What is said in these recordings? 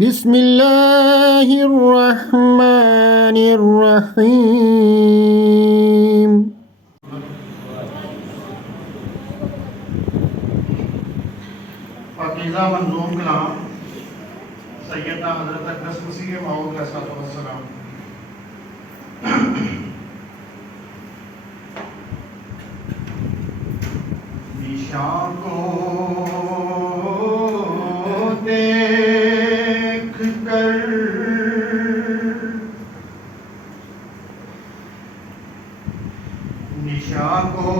بسم اللہ الرحمن الرحیم. پاکیزہ منظوم کلام سیدنا حضرت اقدس مسیح موعود علیہ السلام. نشان کو دیکھ کر نشان کو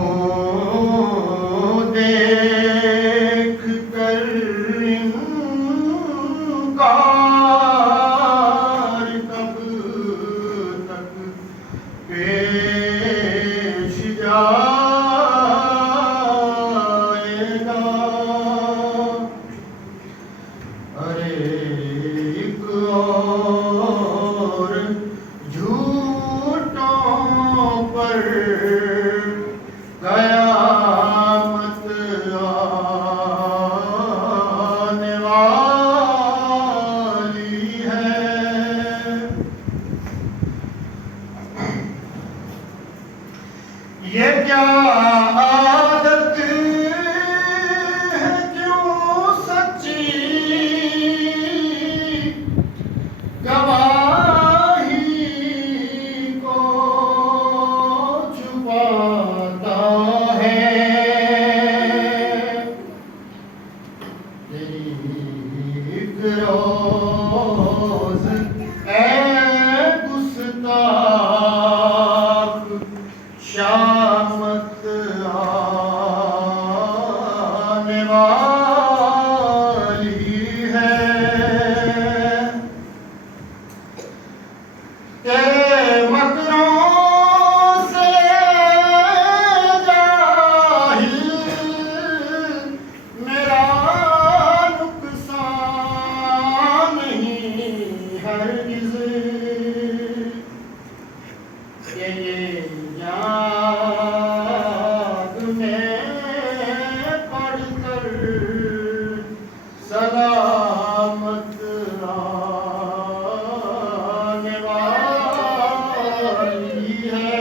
دیکھ کر انکار کب تک پیش جائے گا. ارے ایک اور جھوٹوں پر قیامت آنے والی ہے. یہ کیا عادت ہے کیوں سچی گواہی کو چھپاتا ہے. تیری ایک روز اے گستاخ شامت آنے والی ہے. تیرے مکروں سے جاہل میرا نقصان نہیں ہرگز. یہ یاد میں پڑھ کر سلامت آنے والی ہے.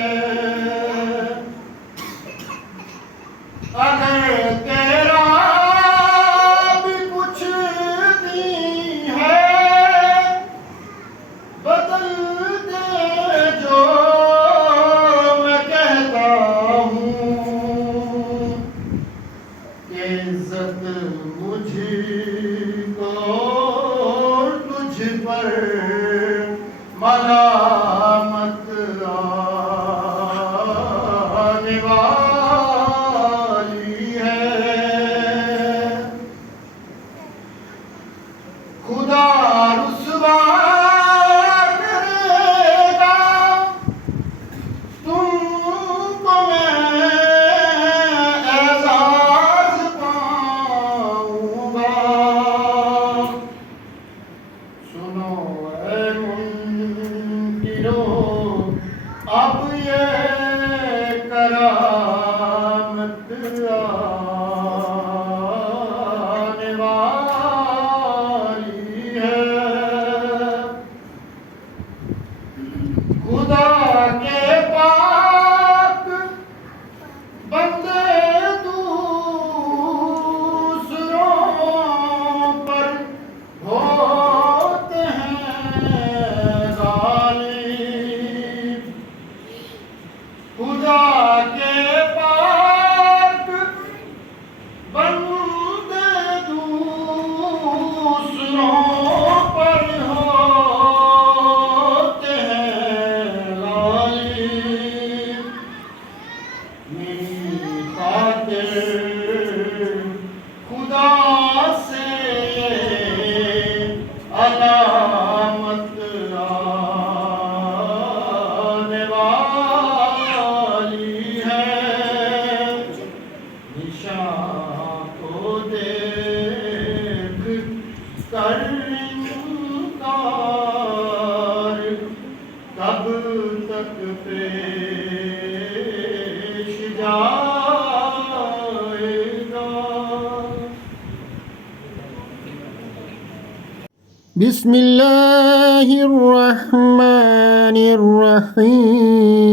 اگر تیرا بھی کچھ نہیں ہے بدل دے جو میں کہتا ہوں. یہ عزت مجھ کو تجھ پر ملامت آنے والی ہے. خدا رسوا کرے گا تم کو میں اعزاز پاؤں گا. سنو اے منکروں اب یہ کرامت آنے والی ہے. خدا کے پاک بندے دوسروں پر ہوتے ہیں غالب. خدا کے پاک بندے دوسروں پر ہوتے ہیں غالب. میری خاطر خدا سے علامت آنے والی ہے. نشان کو دیکھ کر انکار کب تک پیش جائے گا. بسم الله الرحمن الرحيم